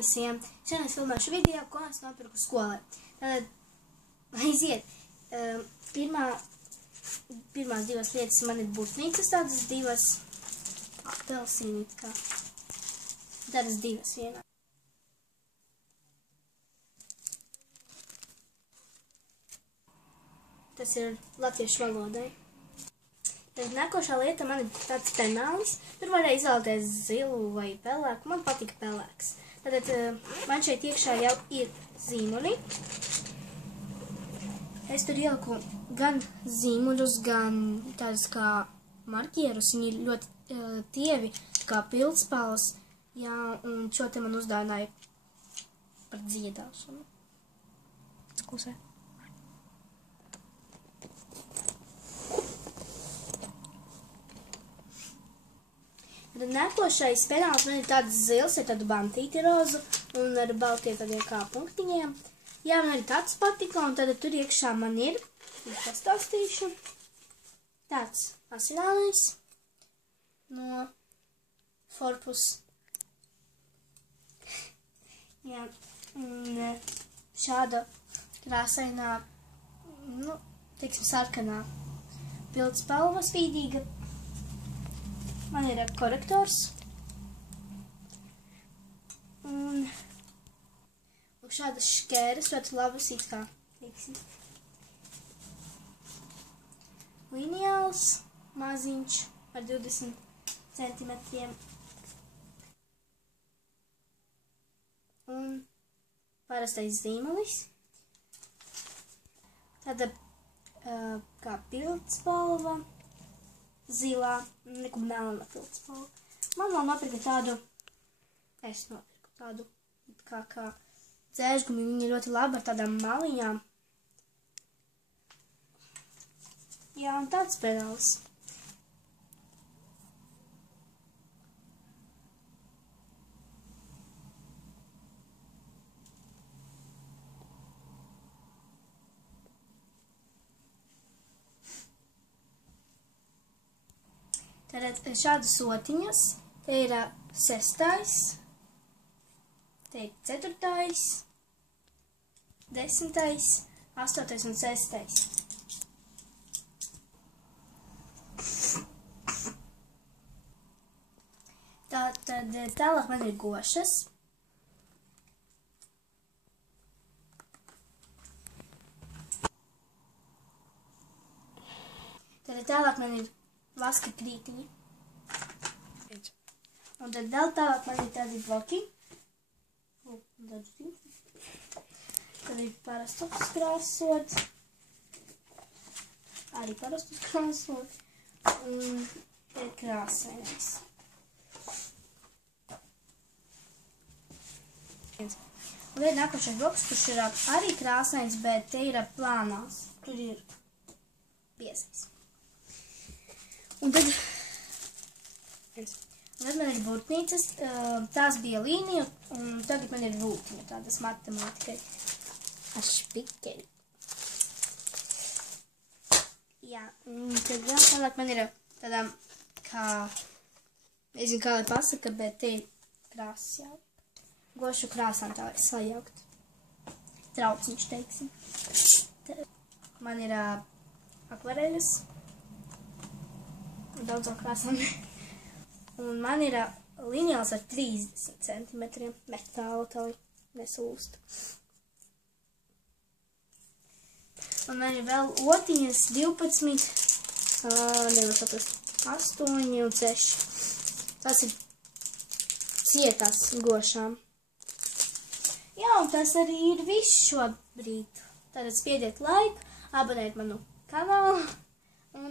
visiem! Šodien es filmēšu video, ko es nopirku skolē. Tātad, aiziet! Pirmās divas lietas man ir burtnīcas, tādas divas apelsīnīt kā. Tādas divas vienā. Tas ir latviešu valodai. Tad nākošā lieta man ir tāds penālis. Tur varēja izvēlēties zilu vai pelēku. Man patika pelēks. Tātad man šeit iekšā jau ir zīmuli. Es tur ieliku gan zīmuļus, gan tādus kā marķierus. Viņi ir ļoti tievi, kā pildspalvas. Jā, un šo te man uzdāvināja par dziedāšanu. Klusē. Tad nākošais penāls man ir tāds zils, ar tādu bantīti rozu un ar baltiem tādiem kā punktiņiem. Jā, man arī tāds patika, un tad tur iekšā man ir, pastāstīšu, tāds asinālis no Forpus. Jā, un šāda krāsainā, teiksim, sarkanā pildspalva spīdīga. Man ir korektors. Un šādas škēras ļoti labas it kā, teiksim. Lineāls, maziņš ar 20 centimetriem. Un parastais zīmulis. Tāda kā pildspalva. Zilā, nekum melna pildspalva. Man vēl nopirka tādu, es nopirku tādu kā dzēžgumi, viņi ir ļoti labi ar tādām maliņām. Jā, un tāds penāls. Tātad šādas sotiņas, te ir 6, te ir 4, 10, 8 un 6. Tātad tālāk man ir gošas. Tātad tālāk man ir vaska krītiņi. Un tad vēl tālāk man ir tādi bloki. Tad ir parastus krāsot. Arī parastus krāsot. Un te ir krāsainais. Un ir nākošais bloks, kurš ir arī krāsains, bet te ir plānās. Tur ir biezais. Un tad man ir burtnīcas, tās bija līnija, un tagad man ir rūtiņa, tādas matemātikai. Ar špikeļu. Jā, un tad vēl tālāk man ir tādām kā, nezinu kā lai pasaka, bet te ir krāsas jau. Gošu krāsām tā var sajaukt. Trauciņš, teiksim. Tad man ir akvareļas. Daudzām krāsām. Un man ir lineāls ar 30 centimetriem metāla, tā lai nesalūst. Un man ir vēl otiņas 12, 8 un 6. Tas ir cietās gošām. Jā, un tas arī ir viss šobrīd. Tātad spiediet laiku, abonēt manu kanālu un